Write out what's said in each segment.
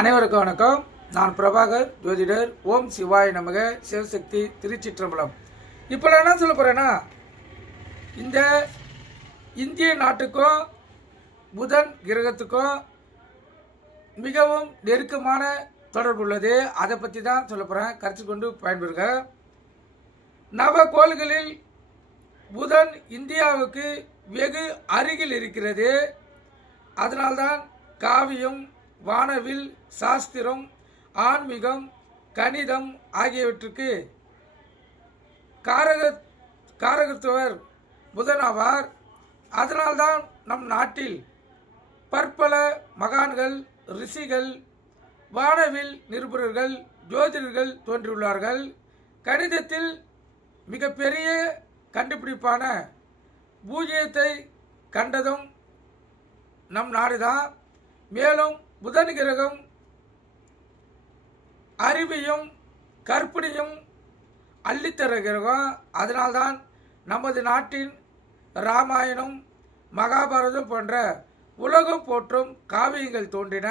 அனைவருக்கும் வணக்கம். நான் பிரபாகர் ஜோதிடர் ஓம் சிவாய நமக சிவசக்தி திருச்சிற்றம்பலம். இப்போ நான் என்ன சொல்ல போகிறேன்னா இந்த இந்திய நாட்டுக்கும் புதன் கிரகத்துக்கும் மிகவும் நெருக்கமான தொடர்பு உள்ளது. அதை பற்றி தான் சொல்ல போகிறேன் கருத்து கொண்டு பயன்பெறுங்க நவ கோள்களில் புதன் இந்தியாவுக்கு வெகு அருகில் இருக்கிறது. அதனால்தான் காவியம் வானவில் சாஸ்திரம் ஆன்மீகம் கணிதம் ஆகியவற்றுக்கு காரக காரகத்துவர் புதனாவார் அதனால்தான் நம் நாட்டில் பற்பல மகான்கள் ரிஷிகள் வானவில் நிருபர்கள் ஜோதிடர்கள் தோன்றியுள்ளார்கள். கணிதத்தில் மிகப்பெரிய கண்டுபிடிப்பான பூஜ்ஜியத்தை கண்டதும் நம் நாடுதான். மேலும் புதன் கிரகம் அறிவையும் கற்பனையும் அள்ளித்தர கிரகம். அதனால்தான் நமது நாட்டின் ராமாயணம் மகாபாரதம் போன்ற உலகம் போற்றும் காவியங்கள் தோன்றின.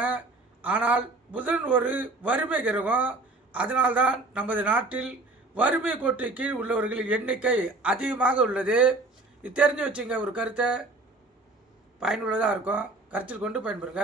ஆனால் புதன் ஒரு வறுமை கிரகம். அதனால்தான் நமது நாட்டில் வறுமை கோட்டை கீழ் உள்ளவர்களின் எண்ணிக்கை அதிகமாக உள்ளது. இது தெரிஞ்சு வச்சுங்க ஒரு கருத்தை. பயனுள்ளதாக இருக்கும். கருத்தில் கொண்டு பயன்பெறுங்க.